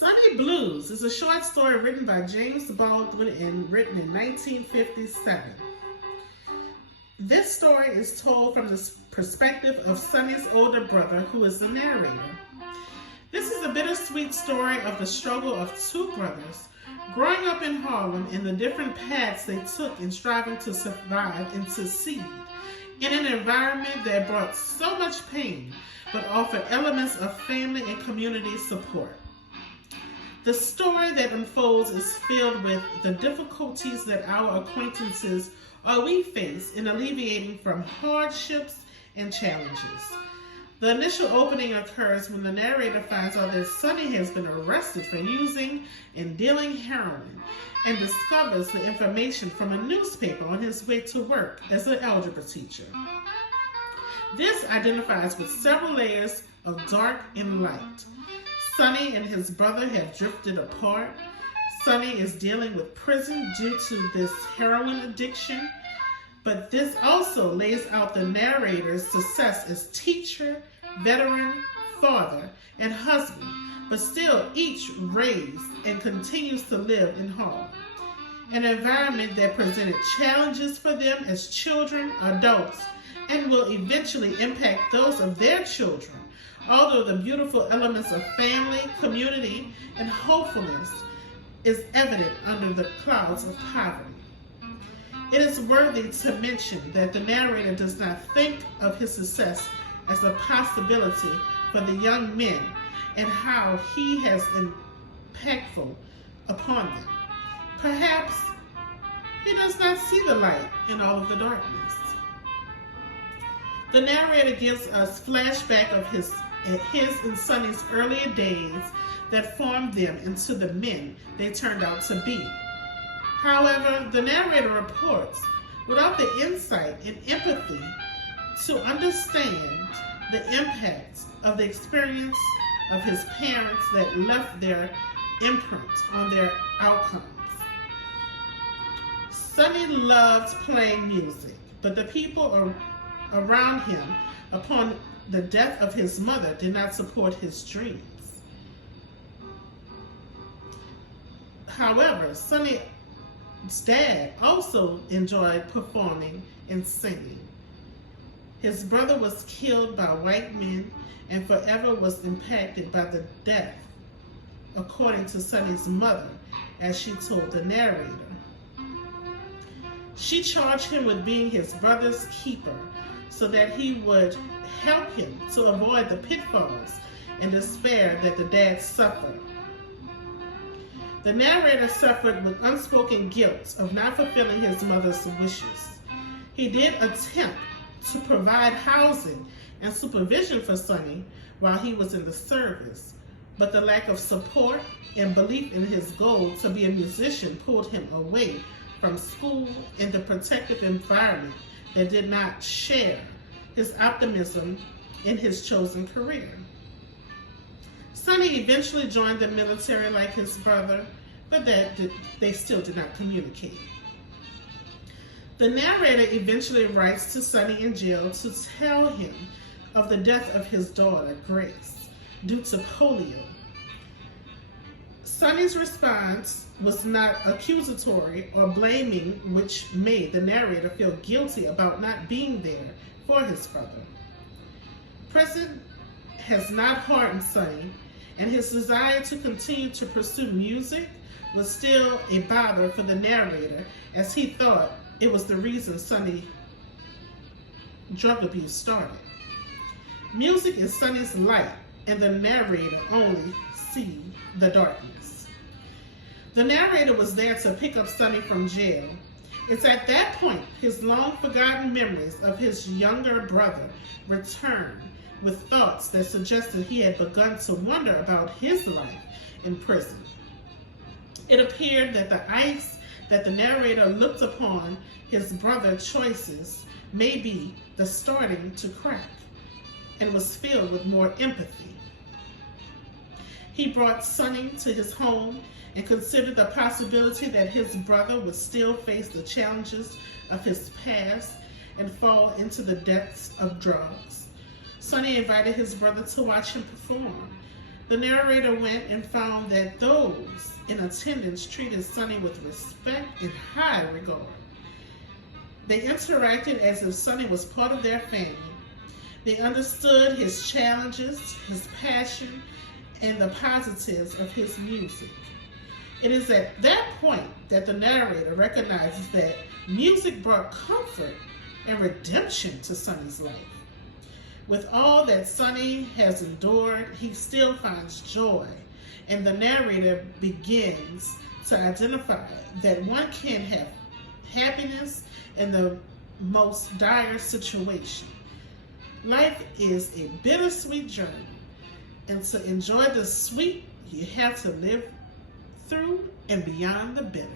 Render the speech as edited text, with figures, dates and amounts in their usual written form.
Sonny Blues is a short story written by James Baldwin and written in 1957. This story is told from the perspective of Sonny's older brother, who is the narrator. This is a bittersweet story of the struggle of two brothers growing up in Harlem and the different paths they took in striving to survive and succeed in an environment that brought so much pain but offered elements of family and community support. The story that unfolds is filled with the difficulties that our acquaintances or we face in alleviating from hardships and challenges. The initial opening occurs when the narrator finds out that Sonny has been arrested for using and dealing heroin and discovers the information from a newspaper on his way to work as an algebra teacher. This identifies with several layers of dark and light. Sonny and his brother have drifted apart. Sonny is dealing with prison due to this heroin addiction, but this also lays out the narrator's success as teacher, veteran, father, and husband, but still each raised and continues to live in Harlem, an environment that presented challenges for them as children, adults, and will eventually impact those of their children, although the beautiful elements of family, community, and hopefulness is evident under the clouds of poverty. It is worthy to mention that the narrator does not think of his success as a possibility for the young men and how he has impactful upon them. Perhaps he does not see the light in all of the darkness. The narrator gives us flashback of his and Sonny's earlier days that formed them into the men they turned out to be. However, the narrator reports without the insight and empathy to understand the impact of the experience of his parents that left their imprint on their outcomes. Sonny loved playing music, but the people around him upon the death of his mother did not support his dreams. However, Sonny's dad also enjoyed performing and singing. His brother was killed by white men and forever was impacted by the death, according to Sonny's mother, as she told the narrator. She charged him with being his brother's keeper so that he would help him to avoid the pitfalls and despair that the dad suffered. The narrator suffered with unspoken guilt of not fulfilling his mother's wishes. He did attempt to provide housing and supervision for Sonny while he was in the service, but the lack of support and belief in his goal to be a musician pulled him away from school and the protective environment that did not share his optimism in his chosen career. Sonny eventually joined the military like his brother, but they still did not communicate. The narrator eventually writes to Sonny in jail to tell him of the death of his daughter, Grace, due to polio. Sonny's response was not accusatory or blaming, which made the narrator feel guilty about not being there for his brother. Prison has not hardened Sonny, and his desire to continue to pursue music was still a bother for the narrator, as he thought it was the reason Sonny's drug abuse started. Music is Sonny's light, and the narrator only sees the darkness. The narrator was there to pick up Sonny from jail. It's at that point his long-forgotten memories of his younger brother returned with thoughts that suggested he had begun to wonder about his life in prison. It appeared that the ice that the narrator looked upon his brother's choices may be the starting to crack and was filled with more empathy. He brought Sonny to his home and considered the possibility that his brother would still face the challenges of his past and fall into the depths of drugs. Sonny invited his brother to watch him perform. The narrator went and found that those in attendance treated Sonny with respect and high regard. They interacted as if Sonny was part of their family. They understood his challenges, his passion, and the positives of his music. It is at that point that the narrator recognizes that music brought comfort and redemption to Sonny's life. With all that Sonny has endured, he still finds joy, and the narrator begins to identify that one can have happiness in the most dire situation. Life is a bittersweet journey, and to enjoy the sweet, you have to live through and beyond the bitter.